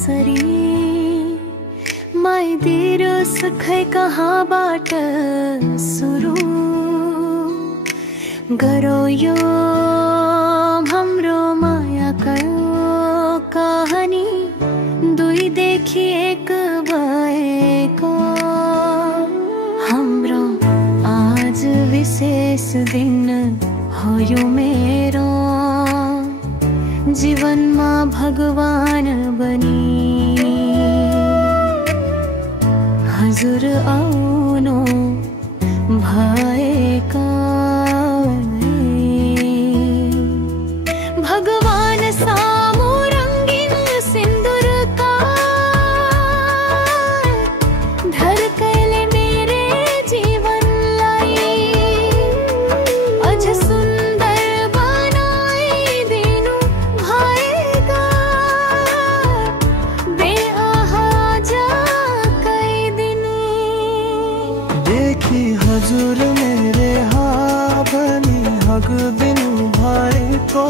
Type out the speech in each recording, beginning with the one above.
कसरी माइदिरो सुखै कहाँबाट सुरु गरौ यो हाम्रो मायाको कहानी दुईदेखि एक भएको हाम्रो आज विशेष दिन हो यो मेरो जीवनमा भगवान बनी हजुर आउनु भएका भगवान सामु रंगीन सिन्दुरका धरकैले मेरे जीवनलाई अझ सुन्दर बनाइदिनु भएका बेआहाजकै दिन देखि हजुर मेरे हाबनी हक दिनु भएको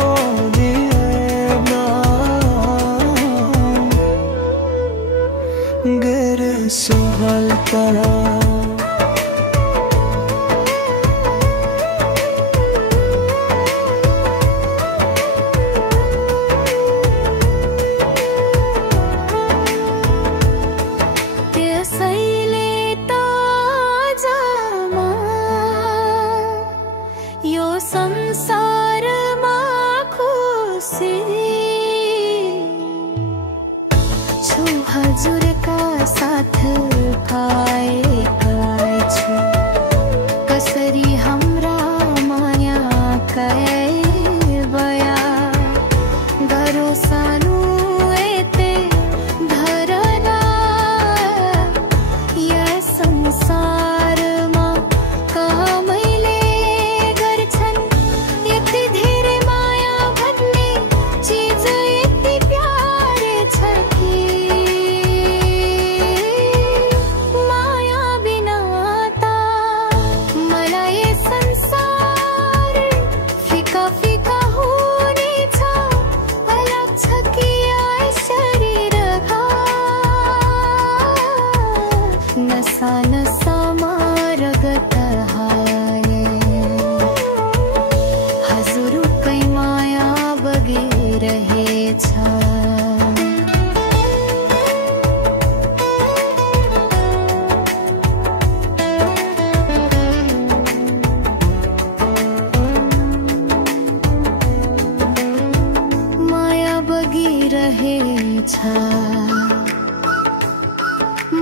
गरे सुहालता त्यसैले त आजमा यो संसारमा खुसी छु हजुरका साथ पाएका छु कसरी हाम्रा मायाका बया गरो सानो एते धरना यस संसारमा कामैले गर्छन् यति धेरै माया भन्ने चीज यति प्यारे छ कि माया बिना त मलाई यो संसार फिका फिका हुनेछ अलग छ कि यो शरीरका नसा नसामा रगत हाले हजुरकै माया बगिरहेछ माया बगिरहेछ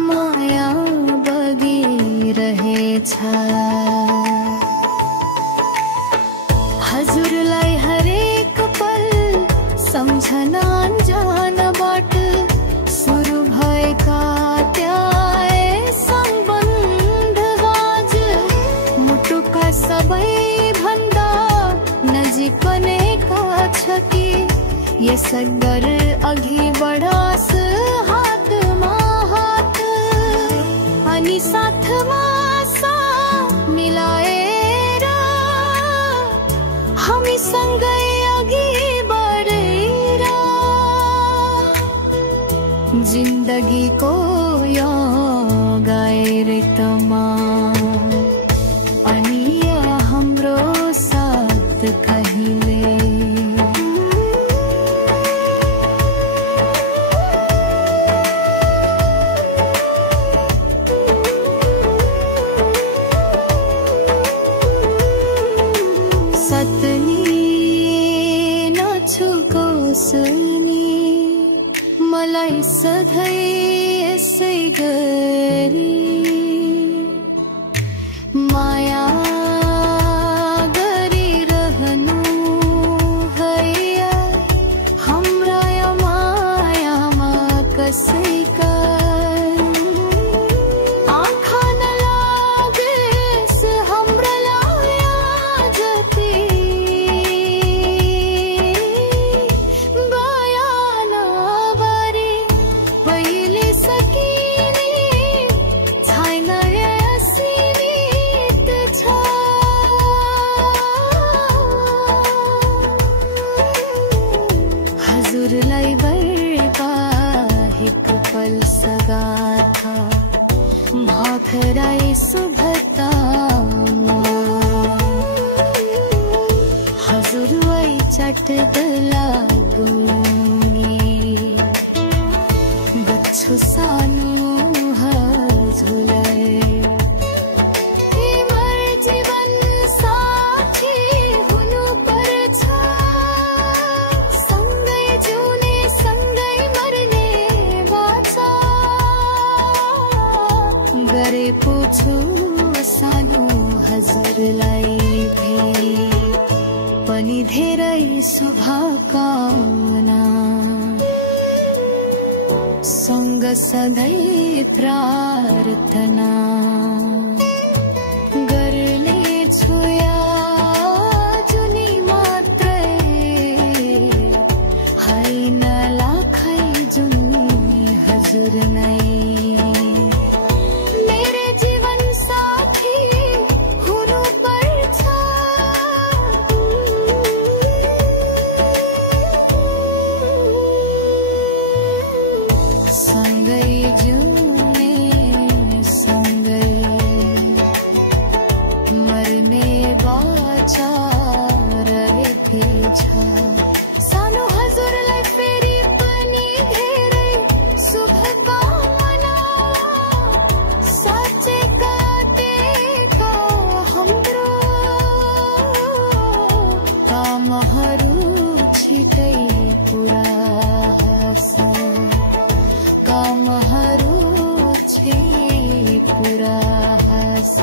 माया बगिरहेछ हजुरलाई हरेक पल सम्झना अन्जानबाट सुरु भएका त्यहाँ सम्बन्ध आज मुटुका सबैभन्दा नजिक बनेका छ कि यसगर अघि बढास हातमा हात अनि साथमा साथ मिलाएर हामी सँगै अघि बढेर जिन्दगीको यो गैरतमा अनि हाम्रो साथ कहिले सतनी नछुको सुनी मलाई सधैँ यसै गरी माया गरिरहनु हैया हाम्रा यो मायामा कसैका आँखा नलागेस् हाम्रा लाया जति बयान भरी पहिले सकिने छैन फल सगा था भाखराई सुभता हजुरवाई चटदला गुनी गच्छु सानो हजुरलाई तिम्रो जीवन साथी हुनु पर्छ सँगै जिउने सँगै मर्ने वाचा गरे पुछु सानो हजुरलाई भेट पनि धेरै शुभकामना सँग सधैँ प्रार्थना गर्ने छु जुनी मात्रै हैन लाखै जुनी हजुर नै सानो हजुरलाई फेरि पनि धेरै शुभकामना साँच्चै काटेका हाम्रो कामहरू छिटै पुरा होस् कामहरू छिटै पुरा होस्